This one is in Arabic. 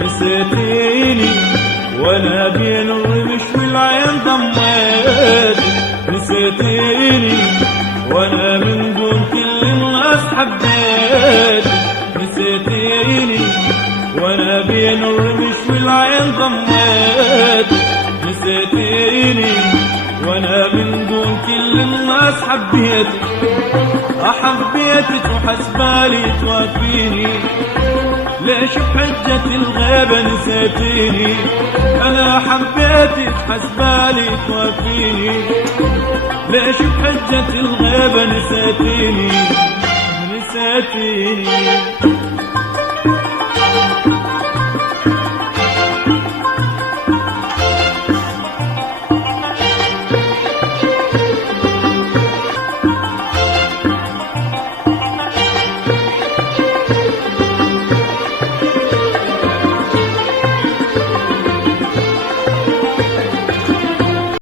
نسيتيني وانا بين الرمش والعين ضميتك، نسيتيني وانا من دون كل الناس حبيتك، نسيتيني وانا بين الرمش والعين ضميتك، نسيتيني وانا من دون كل الناس حبيتك، حبيتك وحسبالي توافيني، ليش بحجة الغيبة نسيتيني؟ أنا حبيتك حسبالي توافيني، ليش بحجة الغيبة نسيتيني؟ نسيتيني